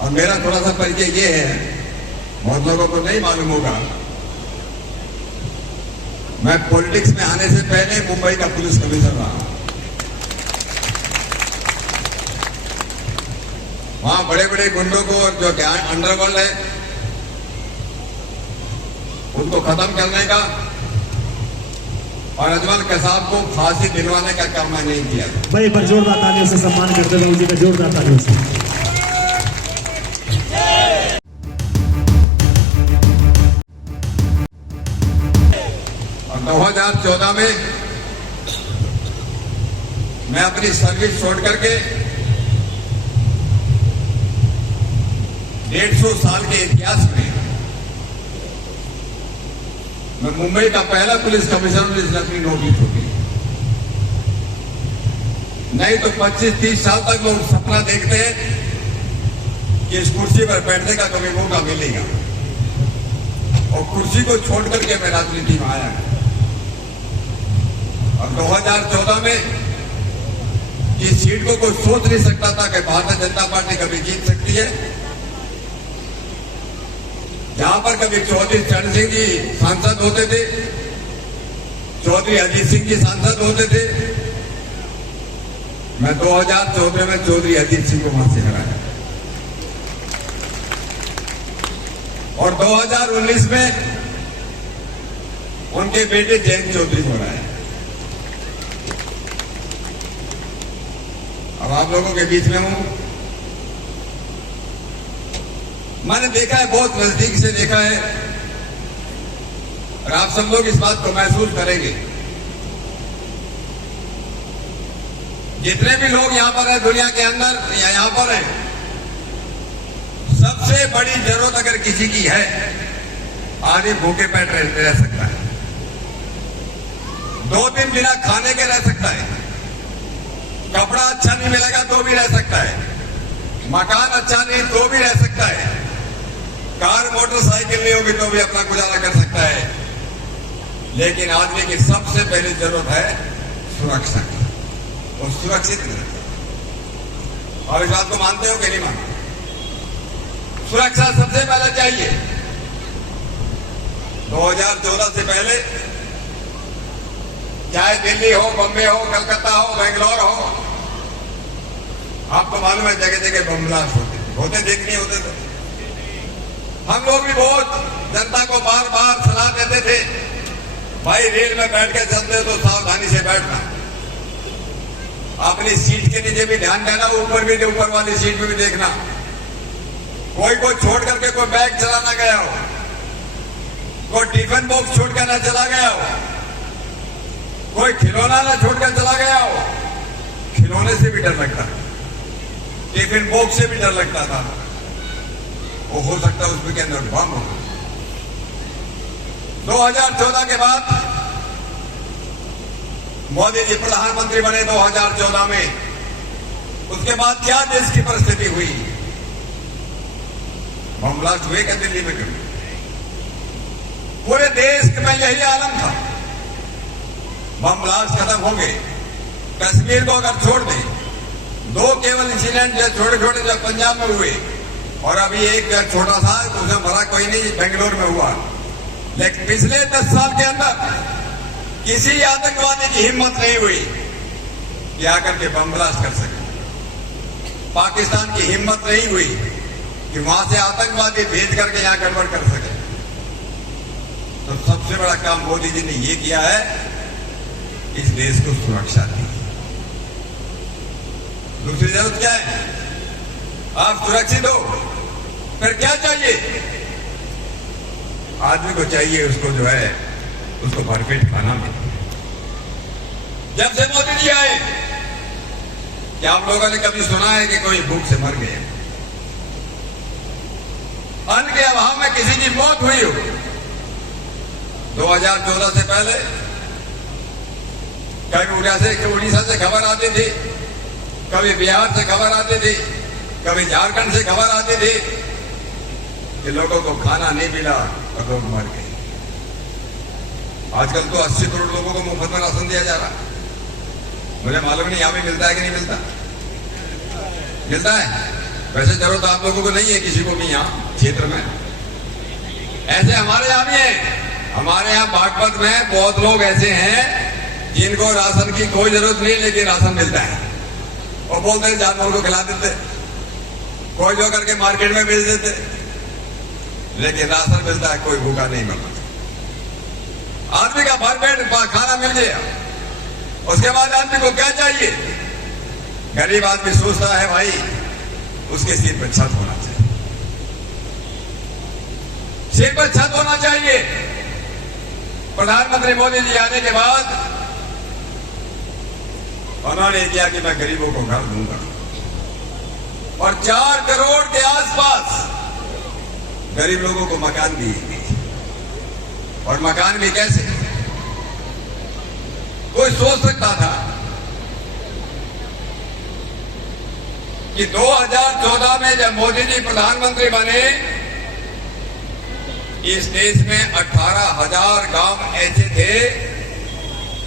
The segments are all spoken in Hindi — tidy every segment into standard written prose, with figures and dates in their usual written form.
और मेरा थोड़ा सा परिचय ये है, बहुत लोगों को नहीं मालूम होगा, मैं पॉलिटिक्स में आने से पहले मुंबई का पुलिस कमिश्नर रहा। वहां बड़े बड़े गुंडों को, जो अंडरवर्ल्ड है, उनको खत्म करने का और अजमल कसाब को फांसी दिलवाने का काम मैंने नहीं किया। भाई पर जोरदार तालियों से सम्मान करते रहो जी का, जोरदार तालियों से। और 2014 में मैं अपनी सर्विस छोड़ करके 150 साल के इतिहास में मैं मुंबई का पहला पुलिस कमिश्नर जिसने अपनी नौकरी छोड़ी। नहीं तो 25-30 साल तक लोग सपना देखते हैं कि इस कुर्सी पर बैठने का कभी मौका मिलेगा, और कुर्सी को छोड़ करके मैं राजनीति में आया। और 2014 में इस सीट को कोई सोच नहीं सकता था कि भारतीय जनता पार्टी कभी जीत सकती है। जहां पर कभी चौधरी चरण सिंह जी सांसद होते थे, चौधरी अजीत सिंह जी सांसद होते थे, मैं 2014 में चौधरी अजीत सिंह को वहां से हराया। और 2019 में उनके बेटे जयंत चौधरी को हराया। अब आप लोगों के बीच में हूं। मैंने देखा है, बहुत नजदीक से देखा है, और आप सब लोग इस बात को महसूस करेंगे। जितने भी लोग यहां पर हैं दुनिया के अंदर या यहां पर हैं, सबसे बड़ी जरूरत अगर किसी की है, आदमी भूखे पेट रह सकता है, 2 दिन बिना खाने के रह सकता है, कपड़ा अच्छा नहीं मिलेगा तो भी रह सकता है, मकान अच्छा नहीं तो भी रह सकता है, कार मोटरसाइकिल नहीं होगी तो भी अपना गुजारा कर सकता है। लेकिन आदमी की सबसे पहली जरूरत है सुरक्षा की, और सुरक्षित नहीं। और इस बात को मानते हो कि नहीं मानते? सुरक्षा सबसे पहले चाहिए। 2014 से पहले चाहे दिल्ली हो, बम्बे हो, कलकत्ता हो, बेंगलोर हो, आपको मालूम है जगह जगह बम ब्लास्ट होते देखने होते थे। हम लोग भी बहुत जनता को बार बार सलाह देते थे, भाई रेल में बैठ के चलते तो सावधानी से बैठना, अपनी सीट के नीचे भी ध्यान देना, ऊपर भी, ऊपर वाली सीट में भी देखना, कोई को छोड़ करके कोई बैग चला ना गया हो, कोई टिफिन बॉक्स छोड़ कर ना चला गया हो, कोई खिलौना ना छोड़ कर चला गया हो। खिलौने से भी डर लगता था, टिफिन बॉक्स से भी डर लगता था, वो हो सकता है उसके अंदर बम हो। 2014 के बाद मोदी जी प्रधानमंत्री बने 2014 में, उसके बाद क्या देश की परिस्थिति हुई? बम ब्लास्ट हुए क्या दिल्ली में? कभी पूरे देश में यही आलम था, बम ब्लास्ट खत्म हो गए। कश्मीर को अगर छोड़ दें, 2 केवल इंसिडेंट जो छोटे छोटे जो पंजाब में हुए, और अभी एक छोटा सा, उसमें भरा कोई नहीं, बेंगलोर में हुआ। लेकिन पिछले 10 साल के अंदर किसी आतंकवादी की हिम्मत नहीं हुई कि आकर के बम ब्लास्ट कर सके। पाकिस्तान की हिम्मत नहीं हुई कि वहां से आतंकवादी भेज करके यहां गड़बड़ कर सके। तो सबसे बड़ा काम मोदी जी ने ये किया है, इस देश को सुरक्षा दी। दूसरी जरूरत क्या है? आप सुरक्षित हो, फिर क्या चाहिए? आदमी को चाहिए उसको जो है, उसको भरपेट खाना मिले। जब से मोदी जी आए, क्या आप लोगों ने कभी सुना है कि कोई भूख से मर गए? अन्न के अभाव में किसी की मौत हुई हो? 2014 से पहले कभी उड़ीसा से खबर आती थी, कभी बिहार से खबर आती थी, कभी झारखंड से खबर आती थी कि लोगों को खाना नहीं मिला और लोग मर गए। आजकल तो 80 करोड़ लोगों को मुफ्त में राशन दिया जा रहा। मुझे मालूम नहीं यहां भी मिलता है कि नहीं मिलता? मिलता है। वैसे जरूरत आप लोगों को नहीं है किसी को भी यहाँ क्षेत्र में, ऐसे हमारे यहाँ भी है। हमारे यहाँ बागपत में बहुत लोग ऐसे हैं जिनको राशन की कोई जरूरत नहीं, लेकिन राशन मिलता है और बोलते हैं जानवर को खिला देते, कोई जो करके मार्केट में बेच देते, लेकिन राशन मिलता है, कोई भूखा नहीं मरता। आदमी का भर पेट खाना मिल गया, उसके बाद आदमी को क्या चाहिए? गरीब आदमी सोचता है भाई उसके सिर पर छत होना चाहिए, सिर पर छत होना चाहिए। प्रधानमंत्री मोदी जी आने के बाद उन्होंने किया कि मैं गरीबों को घर दूंगा, और 4 करोड़ के आसपास गरीब लोगों को मकान दिए, और मकान भी कैसे? कोई सोच सकता था कि 2014 में जब मोदी जी प्रधानमंत्री बने, इस देश में 18,000 गांव ऐसे थे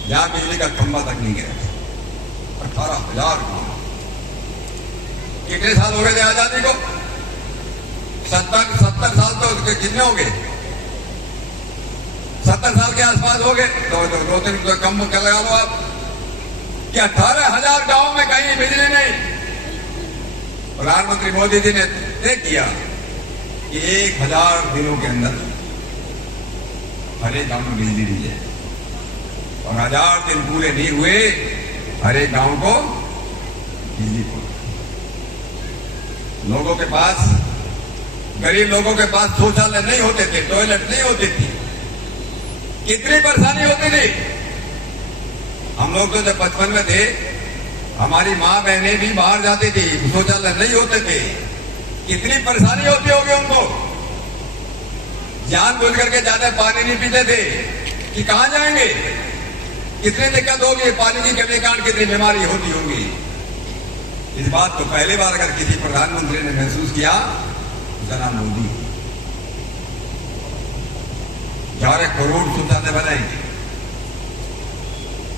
जहां बिजली का खंभा तक नहीं गया। 18,000 गांव। कितने साल हो गए थे आजादी को? 70 साल तो कितने हो गए? 70 साल के आसपास हो गए। तो 2-3 तो कम कर लगा लो आप कि 18,000 गांव में कहीं बिजली नहीं। प्रधानमंत्री मोदी जी ने तय किया कि 1000 दिनों के अंदर हर एक गांव में बिजली दी जाए, और 1000 दिन पूरे नहीं हुए, हर एक गांव को बिजली पहुंची। लोगों के पास, गरीब लोगों के पास शौचालय नहीं होते थे, टॉयलेट नहीं होती थी, कितनी परेशानी होती थी। हम लोग तो जब बचपन में थे, हमारी माँ बहनें भी बाहर जाती थी, शौचालय नहीं होते थे, कितनी परेशानी होती होगी उनको। जानबूझ करके ज्यादा पानी नहीं पीते थे कि कहां जाएंगे, कितनी दिक्कत होगी, पानी की कमी कारण कितनी बीमारी होती होगी। इस बात को पहली बार अगर किसी प्रधानमंत्री ने महसूस किया, उसका नाम मोदी। 11 करोड़ शौचालय बनाएंगे,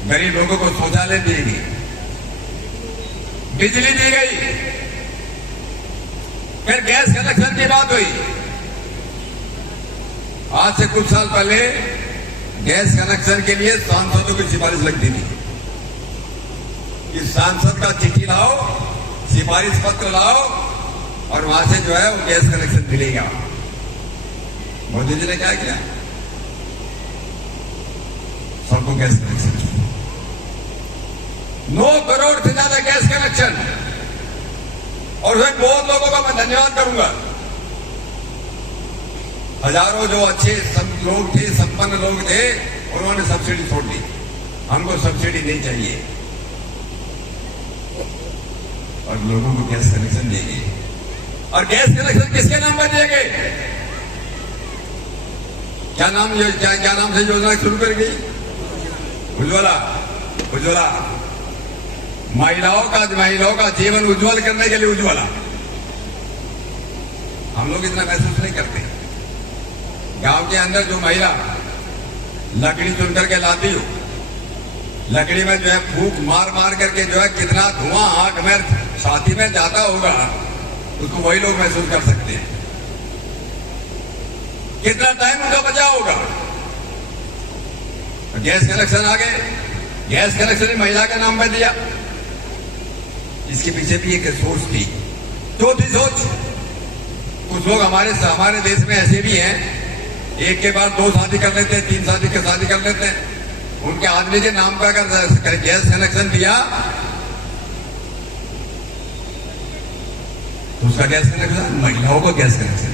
गरीब लोगों को शौचालय देंगे, बिजली दी गई। फिर गैस कनेक्शन की बात हुई। आज से कुछ साल पहले गैस कनेक्शन के लिए सांसदों की सिफारिश लगती थी कि सांसद का चिट्ठी लाओ, सिफारिश पत्र लाओ, और वहां से जो है वो गैस कनेक्शन मिलेगा। मोदी जी ने क्या किया? सबको गैस कनेक्शन, 9 करोड़ से ज्यादा गैस कनेक्शन। और फिर बहुत लोगों का मैं धन्यवाद करूंगा, हजारों जो अच्छे लोग थे, संपन्न लोग थे, उन्होंने सब्सिडी छोड़ दी। हमको सब्सिडी नहीं चाहिए, और लोगों को गैस कनेक्शन देंगे। और गैस कनेक्शन किसके नाम पर देंगे? क्या नाम से योजना शुरू कर गई? उज्ज्वला। महिलाओं का जीवन उज्जवल करने के लिए उज्ज्वला। हम लोग इतना महसूस नहीं करते। गांव के अंदर जो महिला लकड़ी चुन करके लाती हो, लकड़ी में जो है फूंक मार करके जो है कितना धुआं आंख में छाती में जाता होगा, उसको वही लोग महसूस कर सकते हैं। कितना टाइम उनका बचा होगा। गैस कनेक्शन आ गए, गैस कनेक्शन महिला के नाम पर दिया। इसके पीछे भी एक सोच थी, चौथी सोच। कुछ लोग हमारे देश में ऐसे भी हैं, एक के बाद 2 शादी कर लेते हैं, 3 शादी कर लेते हैं। उनके आदमी के नाम पर अगर गैस कनेक्शन दिया तो उसका गैस कनेक्शन, महिलाओं को गैस कनेक्शन।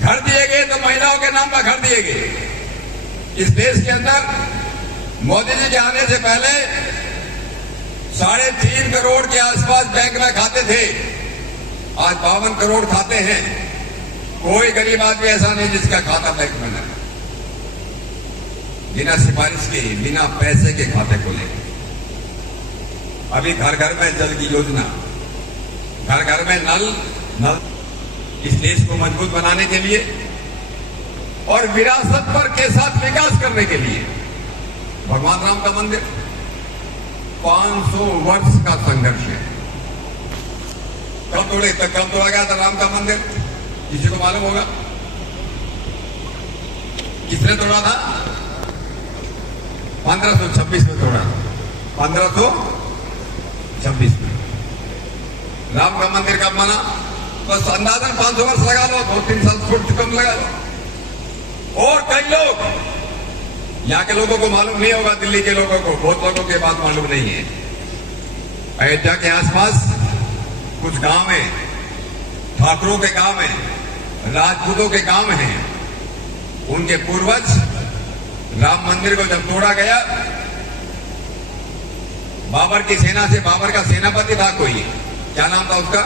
घर दिए गए तो महिलाओं के नाम पर घर दिए गए। इस देश के अंदर मोदी जी के आने से पहले 3.5 करोड़ के आसपास बैंक में खाते थे, आज 52 करोड़ खाते हैं। कोई गरीब आदमी ऐसा नहीं जिसका खाता बैंक में न, बिना सिफारिश के, बिना पैसे के खाते खोले। अभी घर घर में जल की योजना, घर घर में नल इस देश को मजबूत बनाने के लिए और विरासत पर के साथ विकास करने के लिए। भगवान राम का मंदिर 500 वर्ष का संघर्ष है। कब तोड़ा गया था राम का मंदिर? किसी को मालूम होगा? किसने तोड़ा था? 1526 में तोड़ा। 1526 में राम का मंदिर कब बना? बस अंदाजन 500 वर्ष लगा लो, 2-3 साल फुट कम लगा लो। और कई लोग, यहाँ के लोगों को मालूम नहीं होगा, दिल्ली के लोगों को, बहुत लोगों के बात मालूम नहीं है। अयोध्या के आसपास कुछ गांव हैं, ठाकुरों के गांव हैं, राजपूतों के गांव हैं। उनके पूर्वज राम मंदिर को जब तोड़ा गया, बाबर की सेना से, बाबर का सेनापति था कोई, क्या नाम था उसका?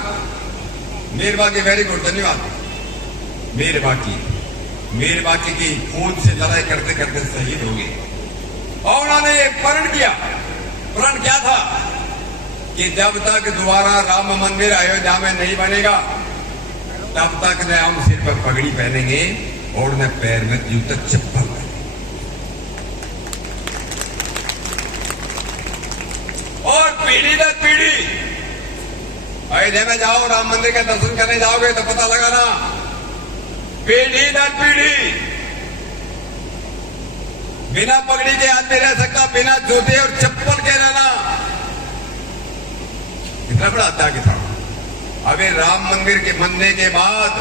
मीर बाकी। वेरी गुड, धन्यवाद। मीर बाकी की खून से लड़ाई करते करते शहीद हो गए। और उन्होंने एक प्रण किया। प्रण क्या था? कि जब तक दोबारा राम मंदिर अयोध्या में नहीं बनेगा, तब तक न हम सिर पर पगड़ी पहनेंगे और न पैर में जूता चप्पल पहनेंगे। और पीढ़ी दर पीढ़ी अयोध्या में जाओ, राम मंदिर के दर्शन करने जाओगे तो पता लगाना, पीढ़ी दर पीढ़ी बिना पगड़ी के आदमी रह सकता, बिना जूते और चप्पल के रहना। इतना बड़ा त्याग था। अभी राम मंदिर के बनने के बाद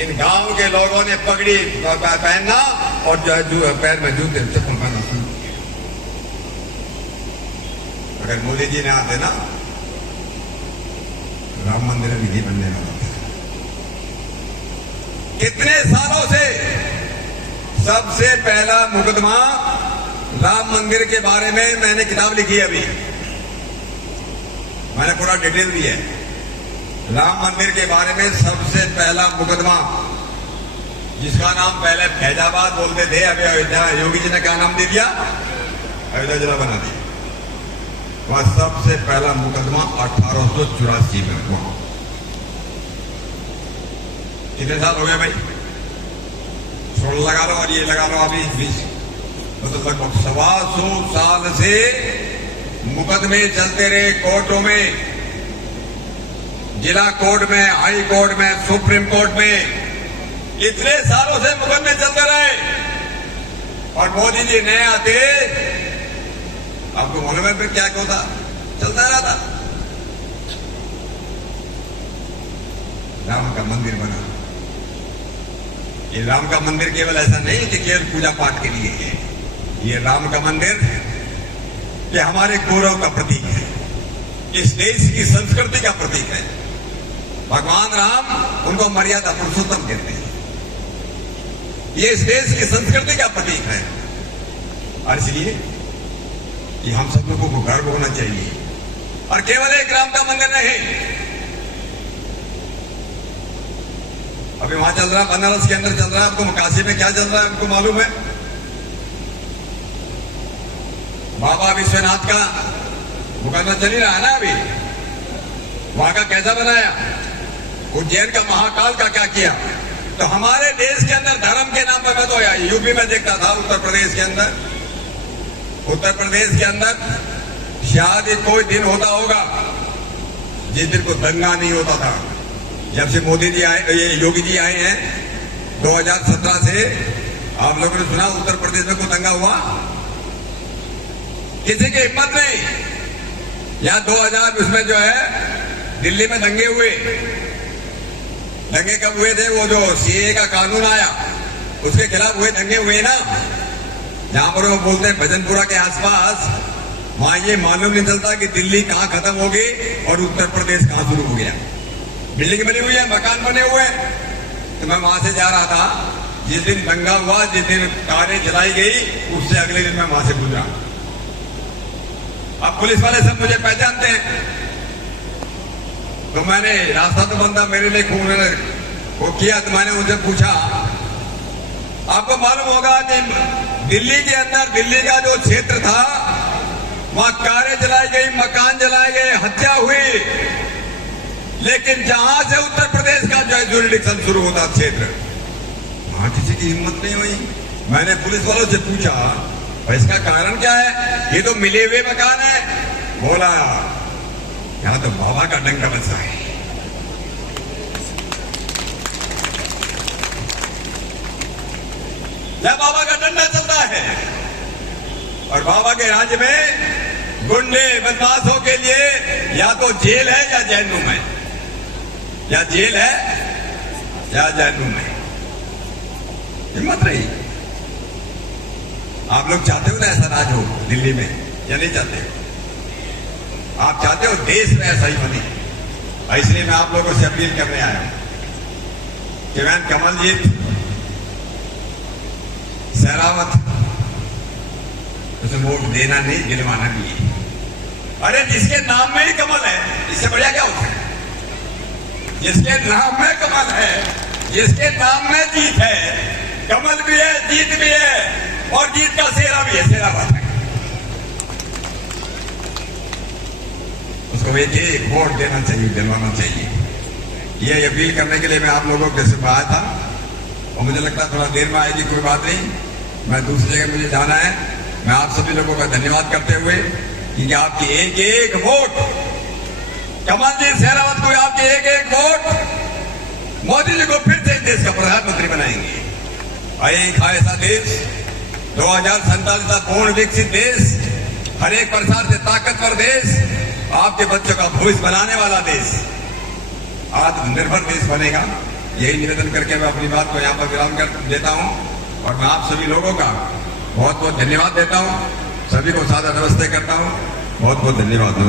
इन गांव के लोगों ने पगड़ी पहनना और जो है पैर में जूते चप्पल पहनना शुरू किया। अगर मोदी जी ने आते ना, राम मंदिर भी नहीं बनने वाला था। कितने सालों से सबसे पहला मुकदमा राम मंदिर के बारे में मैंने किताब लिखी है, अभी मैंने पूरा डिटेल दिया है। राम मंदिर के बारे में सबसे पहला मुकदमा, जिसका नाम पहले फैजाबाद बोलते थे, अभी अयोध्या, योगी जी ने क्या नाम दे दिया? अयोध्या जिला बना दिया। वह सबसे पहला मुकदमा 1884 में हुआ। कितने साल हो गए भाई? 16 लगा लो और ये लगा लो अभी 20, मतलब लगभग 125 साल से मुकदमे चलते रहे कोर्टों में, जिला कोर्ट में, हाई कोर्ट में, सुप्रीम कोर्ट में। इतने सालों से मुकदमे चलते रहे और मोदी जी नए आते, आपको मालूम है फिर क्या होता? चलता रहा था। राम का मंदिर बना। ये राम का मंदिर केवल ऐसा नहीं कि केवल पूजा पाठ के लिए है। ये राम का मंदिर ये हमारे गौरव का प्रतीक है, इस देश की संस्कृति का प्रतीक है। भगवान राम, उनको मर्यादा पुरुषोत्तम कहते हैं। ये इस देश की संस्कृति का प्रतीक है और इसलिए ये हम सब लोगों को गर्व होना चाहिए। और केवल एक राम का मंदिर नहीं, अभी वहां चल रहा, बनारस के अंदर चल रहा है, आपको काशी में क्या चल रहा है आपको मालूम है? बाबा विश्वनाथ का मुकदमा चल ही रहा है ना अभी। वहां का कैसा बनाया, उज्जैन का महाकाल का क्या किया। तो हमारे देश के अंदर धर्म के नाम पर, मैं तो यूपी में देखता था, उत्तर प्रदेश के अंदर शायद कोई दिन होता होगा जिस दिन को दंगा नहीं होता था। जब से मोदी जी आए, ये योगी जी आए हैं 2017 से, आप लोगों ने सुना उत्तर प्रदेश में कोई दंगा हुआ? किसी की हिम्मत नहीं। यहां 2000 उसमें जो है दिल्ली में दंगे हुए। दंगे कब हुए थे? वो जो सीए का कानून आया उसके खिलाफ हुए दंगे हुए ना, जहां पर वो बोलते हैं भजनपुरा के आसपास, वहां ये मालूम नहीं चलता कि दिल्ली कहां खत्म हो गई और उत्तर प्रदेश कहां शुरू हो गया। बिल्डिंग बनी हुई है, मकान बने हुए हैं। तो मैं वहां से जा रहा था, जिस दिन दंगा हुआ, जिस दिन कारें जलाई गई, उससे अगले दिन मैं वहां से गुजरा। अब पुलिस वाले सब मुझे पहचानते हैं, तो मैंने, रास्ता तो बंदा मेरे लिए खूब वो किया, तो मैंने उनसे पूछा, आपको मालूम होगा कि दिल्ली के अंदर, दिल्ली का जो क्षेत्र था, वहां कारें जलाई गई, मकान जलाए गए, हत्या हुई, लेकिन जहां से उत्तर प्रदेश का जो जुरिडिक्शन शुरू होता क्षेत्र, वहां किसी की हिम्मत नहीं हुई। मैंने पुलिस वालों से पूछा, इसका कारण क्या है? ये तो मिले हुए मकान है। बोला, यहाँ तो बाबा का डंका बचा है। या बाबा का डंडा चलता है। और बाबा के राज्य में गुंडे बदमाशों के लिए या तो जेल है या जहन्नुम है, या जेल है या जहन्नुम है। हिम्मत रही। आप लोग चाहते हो ना ऐसा राज हो दिल्ली में, या नहीं चाहते हो? आप चाहते हो देश में ऐसा ही बने। और इसलिए मैं आप लोगों से अपील करने आया हूं कि मैं कमलजीत सहरावत उसे वोट देना नहीं, दिलवाना भी है। अरे जिसके नाम में ही कमल है, इससे बढ़िया क्या होता है? जिसके नाम में कमल है, जिसके नाम में जीत है, कमल भी है, जीत भी है, और जीत का सेहरा भी है, सेहरा बात है। उसको एक वोट देना चाहिए, दिलवाना चाहिए। ये अपील करने के लिए मैं आप लोगों के सिर्फ आया था, और मुझे लगता है थोड़ा देर में आएगी, कोई बात नहीं। मैं दूसरी जगह मुझे जाना है। मैं आप सभी लोगों का धन्यवाद करते हुए कि आपकी एक एक वोट, कमलजीत सहरावत को आपकी एक एक वोट मोदी जी को फिर से देश का प्रधानमंत्री बनाएंगे। और एक ऐसा देश 2047 का पूर्ण विकसित देश, हर एक प्रकार से ताकतवर देश, आपके बच्चों का भविष्य बनाने वाला देश, आत्मनिर्भर देश बनेगा। यही निवेदन करके मैं अपनी बात को यहाँ पर विराम कर देता हूँ। और मैं आप सभी लोगों का बहुत बहुत धन्यवाद देता हूँ। सभी को सादर नमस्ते करता हूँ। बहुत बहुत धन्यवाद। नमस्ते।